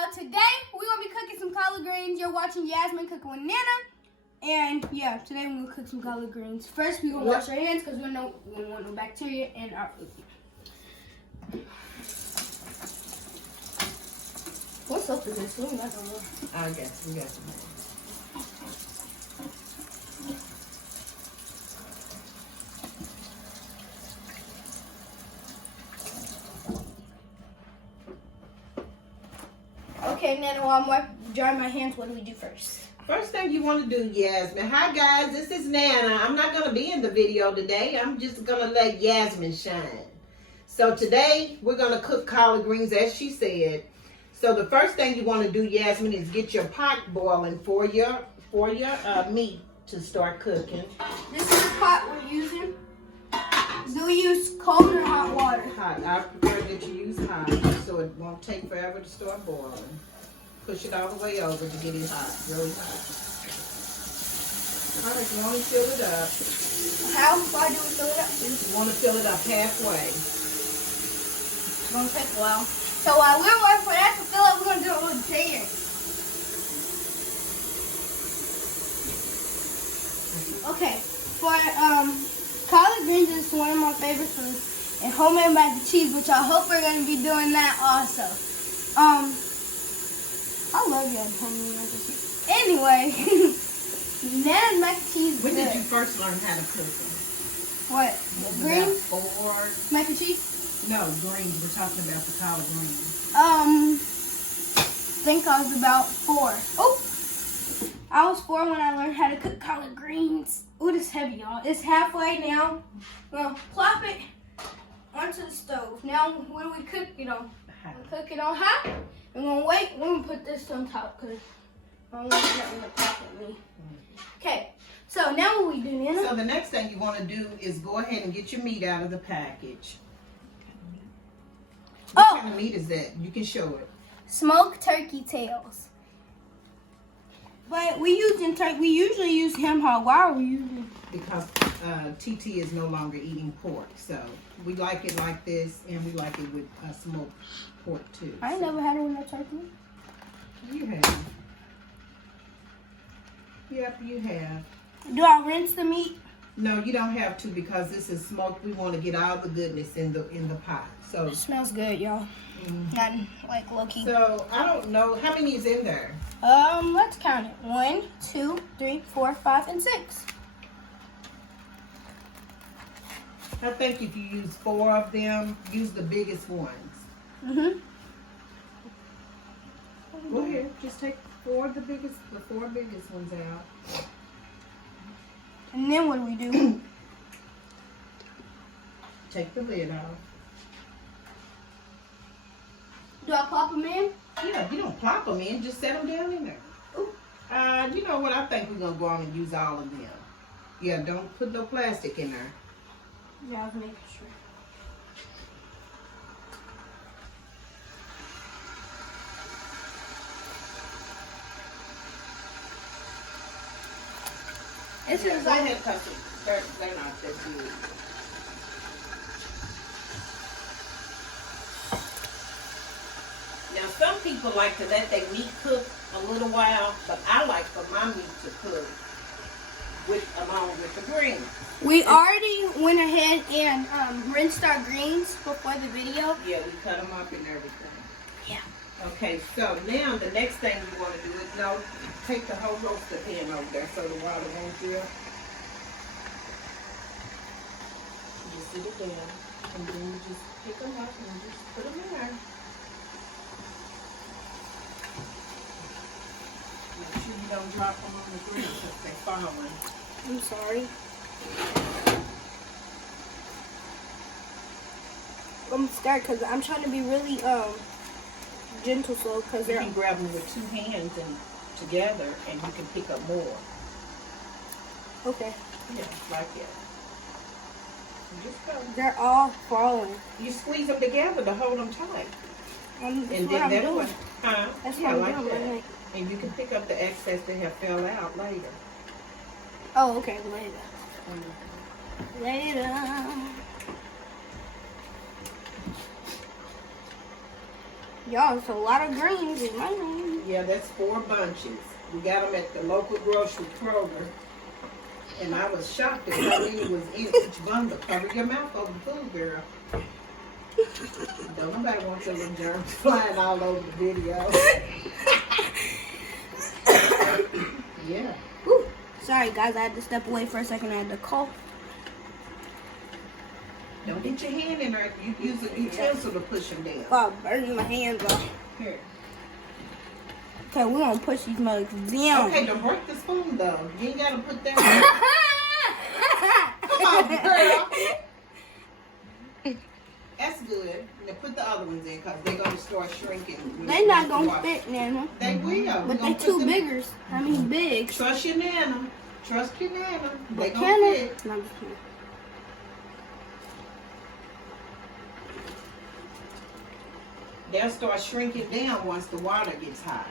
y'all. Today we're gonna be cooking some collard greens. You're watching Yasmin cooking with Nana, and yeah, today we're gonna cook some collard greens. First, we're gonna wash our hands because we don't want no bacteria in our food. What soap is this? We got no more. I guess we got some more. Okay, Nana, while I'm drying my hands, what do we do first? First thing you want to do, Yasmin. Hi guys, this is Nana. I'm not going to be in the video today. I'm just going to let Yasmin shine. So today we're going to cook collard greens as she said. So the first thing you want to do, Yasmin, is get your pot boiling for your meat to start cooking. This is the pot we're using. Do we use cold or hot water? Hot. I prefer that you use hot so it won't take forever to start boiling. Push it all the way over to get it hot, really hot. All right, you want to fill it up. Why do we fill it up? You want to fill it up halfway. It's going to take a while. So while we're waiting for that to fill up, we're going to do a little potato. Okay, for collard greens is one of my favorite foods, and homemade mac and cheese, which I hope we're going to be doing that also. I love your homemade mac and cheese. Anyway, Nana's mac and cheese. When did you first learn how to cook them? What? Greens? Mac and cheese? No, greens. We're talking about the collard greens. I think I was about 4. Oh, I was 4 when I learned how to cook collard greens. Ooh, this is heavy, y'all. It's halfway now. We're gonna plop it onto the stove. Now, what do we cook it on? We cook it on hot. We're gonna wait. We're gonna put this on top because I don't want nothing to pop at me. Okay, so now what we do, Nana? So the next thing you want to do is go ahead and get your meat out of the package. What kind of meat is that? You can show it. Smoked turkey tails. But we usually use ham hock. Why are we using? Because TT is no longer eating pork, so we like it like this, and we like it with smoked pork too. I ain't never had it with no turkey. You have. Yep, you have. Do I rinse the meat? No, you don't have to because this is smoked. We want to get all the goodness in the pot. So it smells good, y'all. Not like low-key. So I don't know how many is in there. Let's count it. 1, 2, 3, 4, 5, and 6. I think if you use 4 of them, use the biggest ones. Go ahead, just take 4 of the 4 biggest ones out. And then what do we do? Take the lid off. Do I plop them in? Yeah, you don't plop them in, just set them down in there. You know what? I think we're gonna go on and use all of them. Yeah, don't put no plastic in there. Yeah, I was making sure. This is go ahead, because they're not that good. Now, some people like to let their meat cook a little while, but I like for my meat to cook along with the greens. We already went ahead and rinsed our greens before the video. Yeah, we cut them up and everything. Yeah. Okay, so now the next thing you want to do is take the whole roaster pan over there so the water won't drill. Just sit it down, and then you just pick them up and just put them in there. Make sure you don't drop them on the grill because they're falling. I'm sorry. I'm scared because I'm trying to be really gentle, so because you can grab them with 2 hands and together, and you can pick up more. Okay. Yeah, like that. Just go. They're all falling. You squeeze them together to hold them tight. And then what I'm doing. That's what I'm like doing. that. Right? And you can pick up the excess that have fell out later. Oh, okay, later. Later. Y'all, it's a lot of greens in my room. Yeah, that's 4 bunches. We got them at the local grocery Kroger. And I was shocked at how many was in each bundle. Cover your mouth over the food, girl. Don't nobody want your little germs flying all over the video. Yeah. Whew. Sorry, guys. I had to step away for a second. I had to cough. Don't get your hand in there. You use a utensil to push them down. Oh, burning my hands off. Here. Okay, we're going to push these mugs down. Okay, don't break the spoon, though. You ain't got to put that Come on, girl. That's good. Now put the other ones in because they're going to start shrinking. They not going to fit, Nana. They will. But they too biggers. I mean, big. Trust your Nana. Trust your Nana. They Can going to it? fit. No, I'm just kidding. They'll start shrinking down once the water gets hot.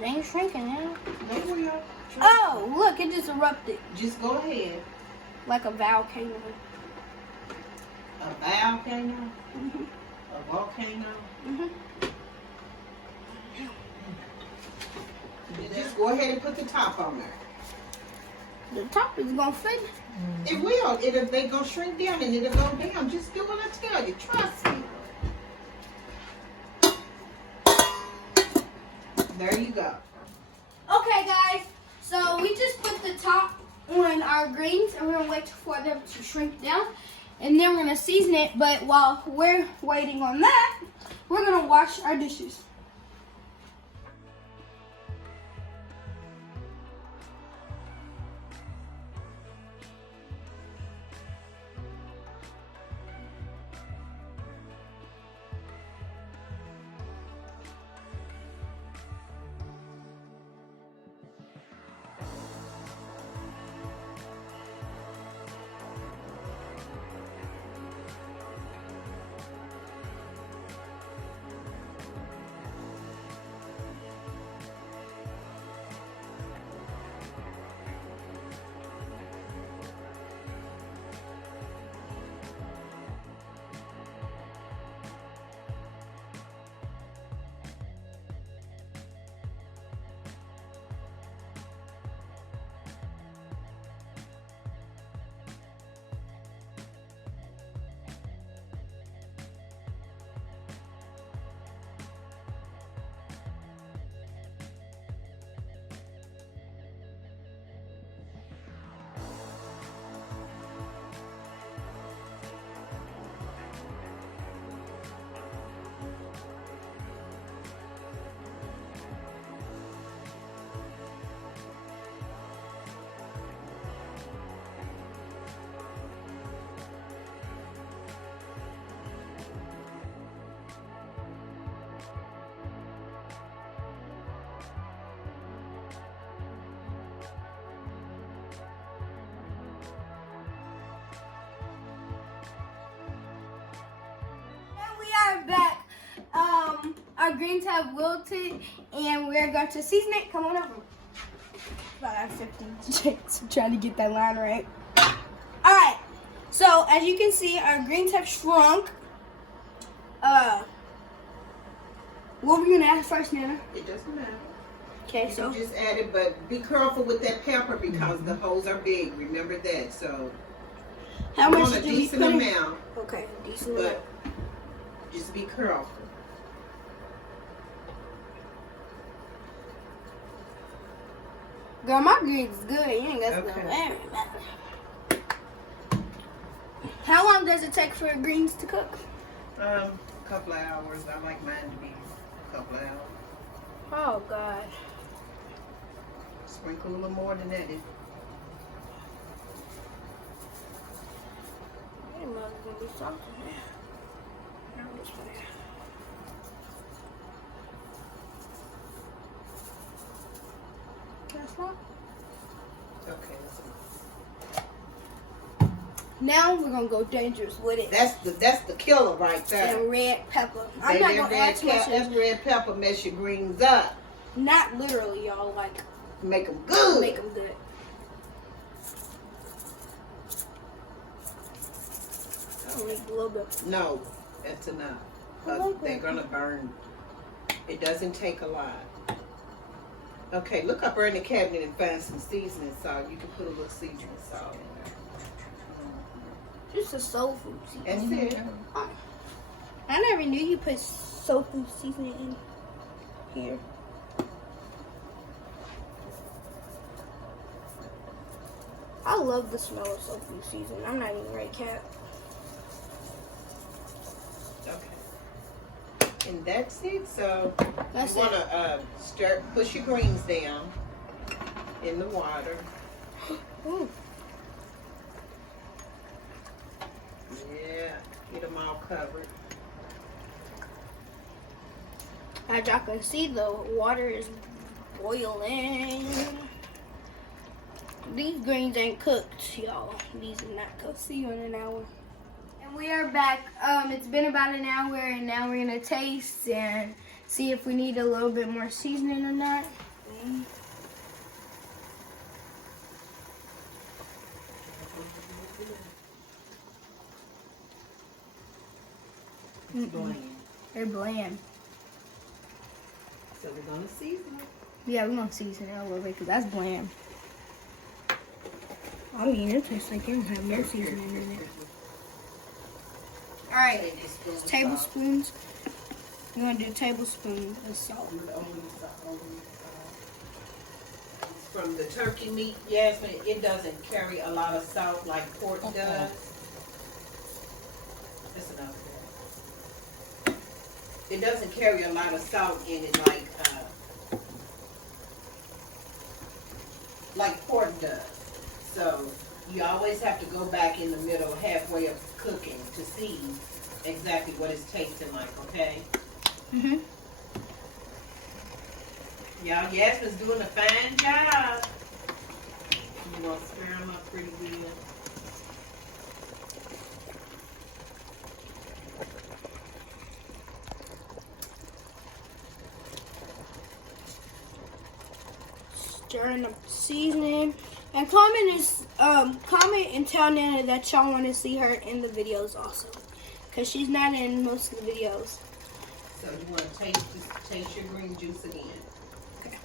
They ain't shrinking now. They will. Trust Oh, look, it just erupted. Just go ahead. Like a volcano. A volcano? Mm-hmm. A volcano? Mm-hmm. Just go ahead and put the top on there. The top is going to fit. It will. They go shrink down and it'll go down. Just do what I tell you. Trust me. There you go. Okay, guys. So we just put the top on our greens and we're going to wait for them to shrink down. And then we're going to season it. But while we're waiting on that, we're going to wash our dishes. Are back. Our greens have wilted and we're going to season it. Come on over. About 15 seconds. Trying to get that line right. Alright. So as you can see, our greens have shrunk. What were we gonna add first, Nana? It doesn't matter. Okay, You so can just add it, but be careful with that pepper because the holes are big. Remember that. So how you much want a do we decent put in? amount, Okay, decent amount. but just be careful. Girl, my greens is good. You ain't got Okay. no worry about it. How long does it take for greens to cook? A couple of hours. I like mine to be a couple of hours. Oh God. Sprinkle a little more than that. It must be something there. That's not. Okay. Now we're gonna go dangerous with it. That's the killer right there. And red pepper. I'm Baby, not gonna add too much. that red pepper mess your greens up. Not literally, y'all. Like Make them good. make them good. I need a little bit. No, that's enough. because they're gonna burn. It doesn't take a lot. Okay, look up there in the cabinet and find some seasoning salt. You can put a little seasoning salt in there. Just a soul food seasoning. That's it. I never knew you put soul food seasoning in here. I love the smell of soul food seasoning. I'm not even right, Cat. Okay. And that's it. So That's you want to push your greens down in the water. Ooh. Yeah, get them all covered. As y'all can see, the water is boiling. These greens ain't cooked, y'all. These are not cooked. See you in an hour. And we are back. It's been about an hour, and now we're gonna taste and see if we need a little bit more seasoning or not. Bland. They're bland. So we're gonna season it. Yeah, we're gonna season it a little bit because that's bland. I mean, it tastes like you don't have no seasoning in it. All right, tablespoons. You want to do a tablespoon of salt. From the turkey meat, Yasmin, it doesn't carry a lot of salt like pork does. That's enough. It doesn't carry a lot of salt in it like pork does. So you always have to go back in the middle, halfway of cooking, to see exactly what it's tasting like. Okay. Mhm. Y'all, Yasmin's doing a fine job. You want to stir them up pretty good. Stirring up the seasoning. And comment and tell Nana that y'all want to see her in the videos also, because she's not in most of the videos. So you want to taste your green juice again. Okay.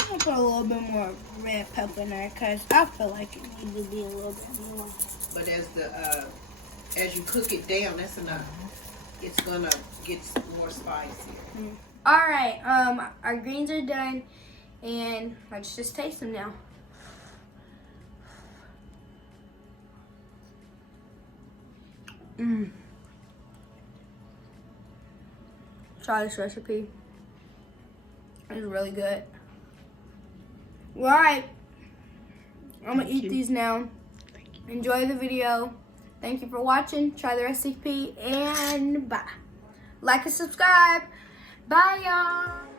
I'm gonna put a little bit more red pepper in there because I feel like it needs to be a little bit more. But as you cook it down, that's enough. It's gonna get more spicier. All right, our greens are done, and let's just taste them now. Try this recipe. It's really good. All right, I'm gonna eat these now. Enjoy the video. Thank you for watching. Try the recipe, and bye. Like and subscribe. Bye, y'all.